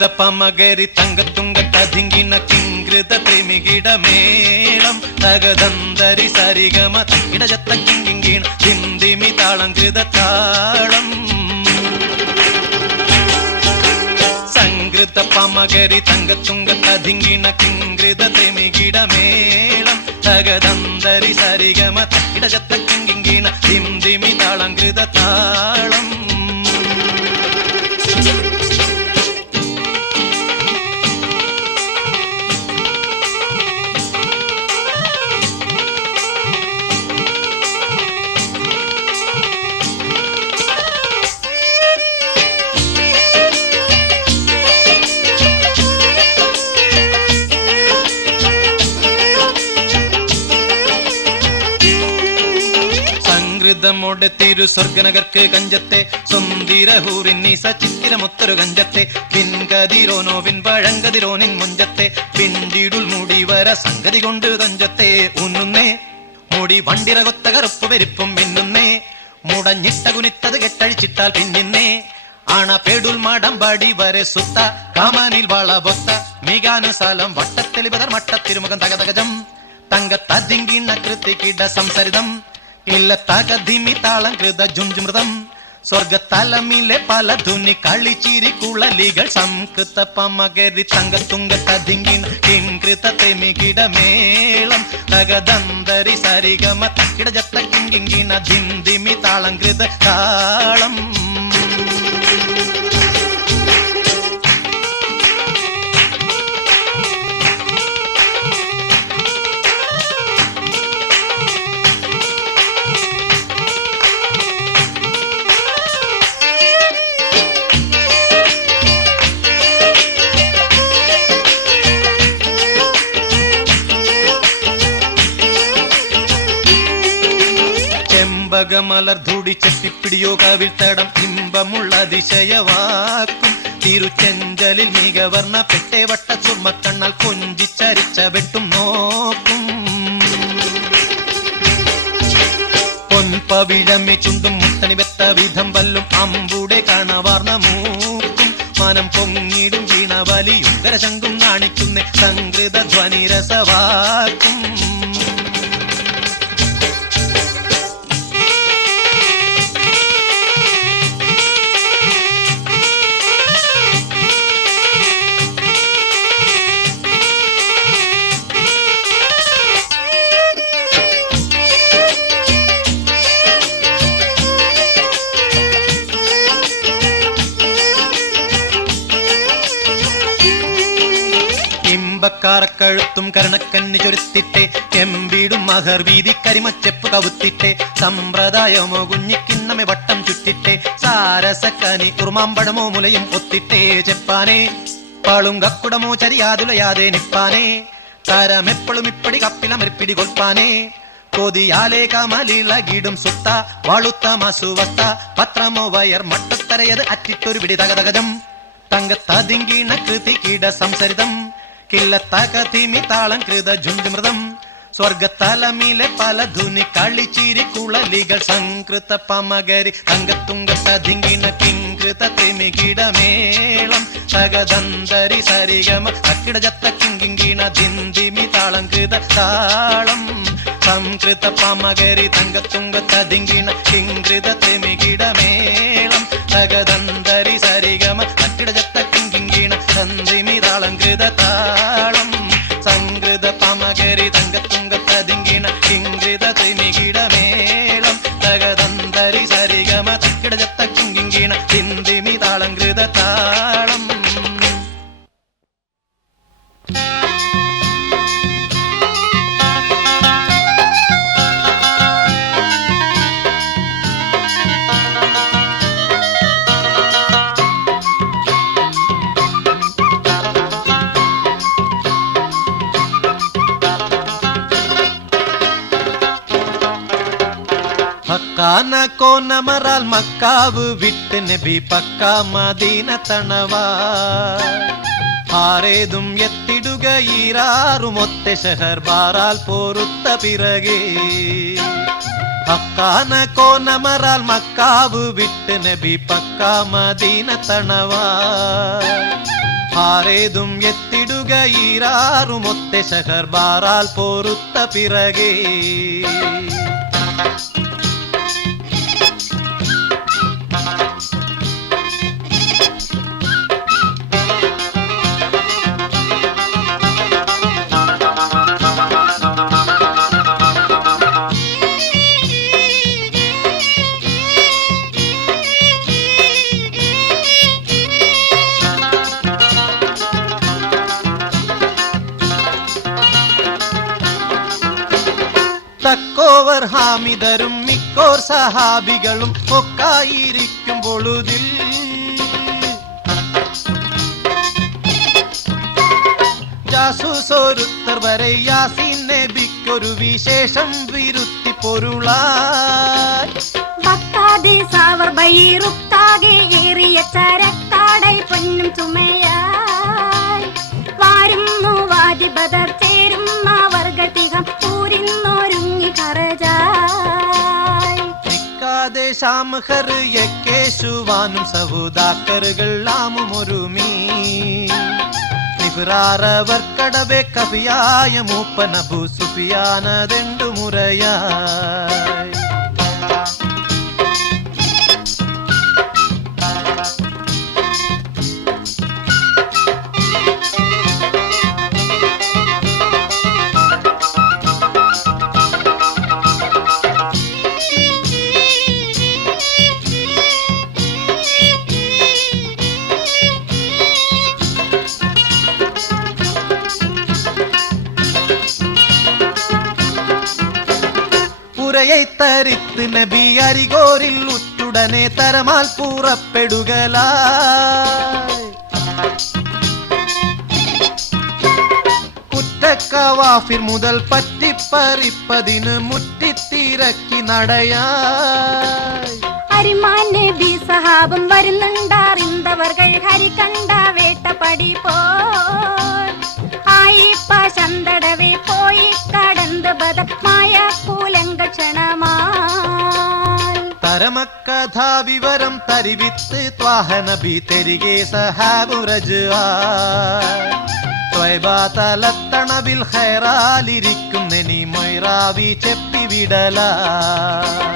സംകൃത പമകരി തങ്കത്തുങ്ക കതിങ്കിണ കിങ്കൃത ത്രിമികിടമേളം തകദന്തരി സരിഗമ ഇടജത്ത കിങ്കിണ ഹിന്ദിമി താളം കൃത താളം സംകൃത പമകരി തങ്കത്തുങ്ക കതിങ്കിണ കിങ്കൃത ത്രിമികിടമേളം തകദന്തരി സരിഗമ ഇടജത്ത കിങ്കിണ ഹിന്ദിമി താളം കൃത താളം ോടെ തിരു സ്വർഗനഗർക്ക് കഞ്ചത്തെ സ്വന്തിരഹൂറിന്നീസ ചിത്തിരമൊത്തൊരു കഞ്ചത്തെ പിൻകതിരോനോവിൻ പഴങ്കതിരോനിൻ മുഞ്ചത്തെ പിണ്ടിടുൽ മുടിവര സംഗതി കൊണ്ട് തഞ്ചത്തെ ഉന്നുന്നേ മുടി വണ്ടിറകൊത്ത കറുപ്പ് പെരുപ്പും മിന്നുന്നേ മുടഞ്ഞിട്ട കുനിത്തത് കെട്ടഴിച്ചിട്ടാൽ പിന്നിന്നേ ആണപേടുൽ മാടമ്പാടി വരെ സുത്ത കാമാനിൽ വളബൊത്ത മികാനുസാലം വട്ടത്തെളിപതർ മട്ടത്തിരുമുഖം തകതകജം തങ്കത്തതിങ്കിണ കൃതികിട സംസരിതം ഇല്ലത്തകധിമി താളം കൃത ജുംജുമൃതം സ്വർഗത്തലമിലെ പല ധുനി കളിച്ചിരി കുളലികൾ സംകൃത പമകരി തങ്കത്തുങ്ക തതിങ്കിണ കിങ്കൃത തെമികിടമേളം തകദന്തരി സരിഗമ ഇടജത്ത കിങ്കിണ ധിന്ദിമി താളം കൃത താളം മലർധൂടി ചെട്ടിപ്പിടിയോ കാവിൽത്തടം ഇമ്പമുള്ള അതിശയവാക്കും തിരുച്ചെഞ്ചലിൽ മികവർണ്ണ പെട്ടേ വട്ട ചുമക്കണ്ണാൽ കൊഞ്ചിച്ചരിച്ച വെട്ടും നോക്കും പൊൻപവിഴമി ചുണ്ടും മുത്തണി വെത്ത വിധം വല്ലും അമ്പൂടെ കാണവാർന്ന മൂക്കും മനം പൊങ്ങിടും വീണവലിയും കരശങ്കും കാണിക്കുന്ന സംകൃത ധ്വനിരസവാക്കും ും കരണക്കന്നി ചൊരുത്തിട്ടെ എമ്പീടും മഹർ വീതി കരിമച്ചെപ്പ് കവുത്തിട്ടെ സമ്പ്രദായമോ കുഞ്ഞിക്കിണ്ണമെ വട്ടം ചുറ്റിട്ടെ സാരസക്കനി ഉറുമാമ്പഴമോ മുലയും ഒത്തിട്ടേ ചെപ്പാനേ പാളുങ്കക്കുടമോ ചരിയാതുലയാതെ നിപ്പാനേ കരമെപ്പോഴും ഇപ്പടി കപ്പിലമരിപ്പിടി കൊൽപ്പാനേ കൊതിയാലേ കമലിളകിടും സുത്ത വാളുത്ത മസുവസ്ത പത്രമോ വയർ മട്ടത്തരയത് അറ്റിട്ടൊരു പിടി തകതകജം തങ്കത്തതിങ്കിണ കൃതികിട സംസരിതം കില്ലത്തകതിമി താളം കൃത ജുംജുമൃതം സ്വർഗത്തലമിലെ പല ധുനി കളിച്ചിരി കുളലികൾ സംകൃത പമകരി തങ്കത്തുങ്ക തതിങ്കിണ കിങ്കൃത ത്രിമികിടമേളം തകദന്തരി സരിഗമ തക്കിടജത്ത കിങ്കിണ ധിന്ദിമി താളം കൃത താളം സംകൃത പമകരി തങ്കത്തുങ്ക തതിങ്കിണ കിങ്കൃത ത്രിമികിടമേളം തകദന്തരി സരിഗമ തക്കിടജത്ത കിങ്കിണ ധിന്ദിമി താളം കൃത താളം സംകൃത പമകരി തങ്കത്തുങ്ക തതിങ്കിണ കിങ്കൃത ത്രിമികിടമേളം തകദന്തരി സരിഗമ തക്കിടജത്ത കിങ്കിണ ഹിന്ദിമി താളം കൃത താളം കാന കോനമറാൽ മക്കാവ് വിട്ട് നബി പക്ക മദീന തണവാ ആരേതും എത്തിടുക ഈരാറുമൊത്തെ ഷഹർ ബാറാൽ പോരുത്ത പിറകെ അക്കാന കോനമറാൽ മക്കാവ് വിട്ട് നബി പക്ക മദീന തണവാ ഹാരേതും എത്തിടുക ഈരാറുമൊത്തെ ഷഹർ ബാറാൽ പോരുത്ത പിറകേ. തക്കോവർ ഹാമിദരും മിക്കോർ സഹാബികളും ഒക്കായിരിക്കും പൊഴുതിൽ ജാസൂസോരുത്തർ വരെ യാസീൻ നബിക്കൊരു വിശേഷം വിരുത്തി പൊരുളായി. ഭക്താദേശാവർ ബൈറുത്താകെ ഏറിയ ചരക്കാടൈ പൊന്നും ചുമയായി വാരുന്നു വാദി ബദർ ചേരും വർഗതികം പൂരിന്നൊരുങ്ങി കറജായി. നിക്കാതെ ശാംഹർ യക്കേശുവാനും സഹോദാക്കറുകൾ ആമും ഒരുമീ നിഫ്റാറവർക്കടവെ കവിയായ മൂപ്പൻ അബൂ സുഫിയാനതെണ്ടു മുറയായി. புரையை தரித்து நபி அரிகோரில் உற்றுடனே தரமால் பூறப்படுகலாய். കുറ്റക്കവാഫിർ മുതൽ പറ്റിപ്പറിപ്പതിന് മുറ്റിത്തിരക്കി നടയായി. അരിമാൻ നബി സഹാബം വരുന്നുണ്ടാറിന്തവർകൾ ഹരി കണ്ട വേട്ടപ്പടി പോൽ ആയിപ്പ ചന്തടവേ പോയി കടന്ന് ബദമായ കൂലങ്ക ക്ഷണമാൽ. തരമക്കഥാ വിവരം തരിവിത്ത് ത്വാഹ നബി തെരികെ സഹാബു റജ്ആ. ത്വയ്ബാ തലത്തണവിൽ ഖൈറാലിരിക്കും നെനി മൊയ്റാവി ചെപ്പി വിടലായി.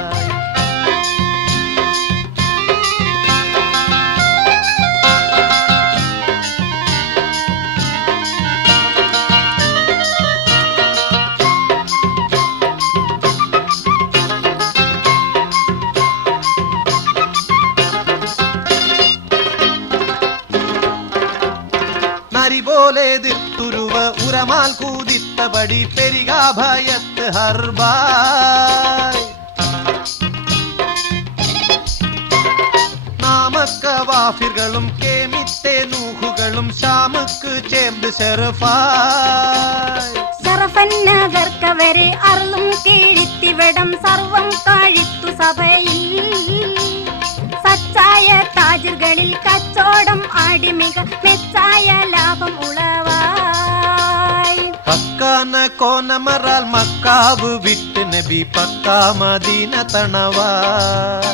പോലെ ദിർത്തുരുവ ഉരമാൽ കൂതിത്തപടി പെരികാ ഭയത്ത് ഹർബായ്. നാമക്കവാഫിറുകളും കേമിത്തെ നൂഹുകളും ഷാമുക്ക് ചേർന്ന് ഷെറഫായ്. സറഫന്നകർക്കവരെ അർളും കീഴിത്തിവിടം സർവം കാഴിത്തു സഭയിൽ സച്ചായ താജിർകളിൽ കച്ചോടം ആടിമിക മെച്ചായ ലാഭം ഉളവായി. ഹക്കാന കോനമറാൽ മക്കാവ് വിട്ട് നബി പക്കാ മദീന തണവായ്.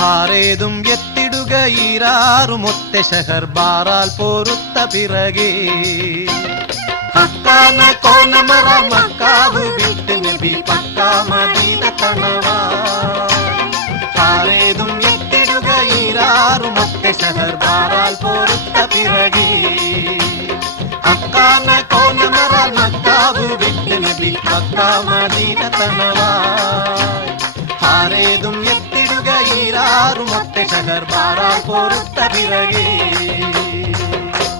ഹാരേതും എത്തിടുക ഈരാറുമൊത്തെ ഷഹർ ബാറാൽ പോരുത്ത പിറകേ. ഹക്കാന കോനമറാൽ മക്കാവ് വിട്ട് നബി പക്കാ മദീന തണവായ്. ഹാരേതും എത്തിടുക ഈരാറുമൊത്തെ ഷഹർ ബാറാൽ പോരുത്ത പിറകേ. ഹക്കാന കോനമറാൽ മക്കാവ് വിട്ട് നബി പക്കാ മദീന തണവായ്. ഹാരേതും എത്തിടുക ഈരാറുമൊത്തെ ഷഹർ ബാറാൽ പോരുത്ത പിറകേ.